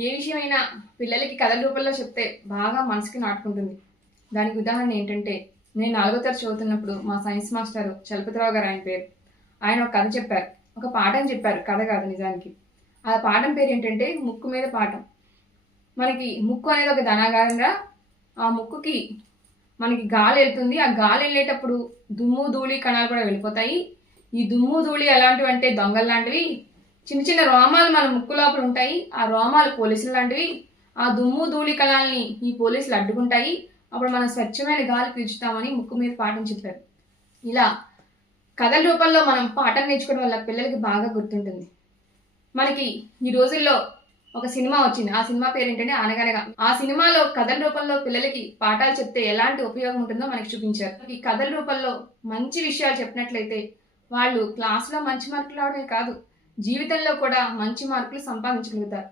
ఏ విషయమైనా పిల్లలకి కథల రూపంలో చెప్తే బాగా మనసుకి నాటుకుంటుంది. దానికి ఉదాహరణ ఏంటంటే, నేను 4వ తరగతి చదువుతున్నప్పుడు మా సైన్స్ మాస్టర్ చలపతిరావు గారు ఆయన పేరు. ఆయన ఒక కథ చెప్పారు. ఒక పాఠం చెప్పారు. కథ కాదు నిజానికి. ఆ పాఠం పేరు ఏంటంటే ముక్కు మీద పాఠం. మనకి ముక్కు అనేది ఒక ధనాగారంగా, ఆ ముక్కుకి మనకి గాలి వెళ్తుంది. ఆ గాలి వెళ్ళేటప్పుడు దుమ్ము ధూళి కణాలు కూడా వెళ్ళిపోతాయి. ఈ దుమ్ము ధూళి ఎలాంటివి అంటే దొంగలు లాంటివి. చిన్న చిన్న రోమాలు మన ముక్కు లోపల ఉంటాయి. ఆ రోమాలు పోలీసులు లాంటివి. ఆ దుమ్ము ధూళి కణాలని ఈ పోలీసులు అడ్డుకుంటాయి. అప్పుడు మనం స్వచ్ఛమైన గాలి పీల్చుతామని ముక్కు మీద పాఠం చెప్పారు. ఇలా కథల రూపంలో మనం పాఠం నేర్చుకోవడం వల్ల పిల్లలకి బాగా గుర్తుంటుంది. మనకి ఈ రోజుల్లో ఒక సినిమా వచ్చింది. ఆ సినిమా పేరు ఏంటంటే అనగనగా. ఆ సినిమాలో కథల రూపంలో పిల్లలకి పాఠాలు చెప్తే ఎలాంటి ఉపయోగం ఉంటుందో మనకి చూపించారు. ఈ కథల రూపంలో మంచి విషయాలు చెప్పినట్లయితే వాళ్ళు క్లాస్లో మంచి మార్కులు రావడమే కాదు, జీవితంలో కూడా మంచి మార్కులు సంపాదించగలుగుతారు.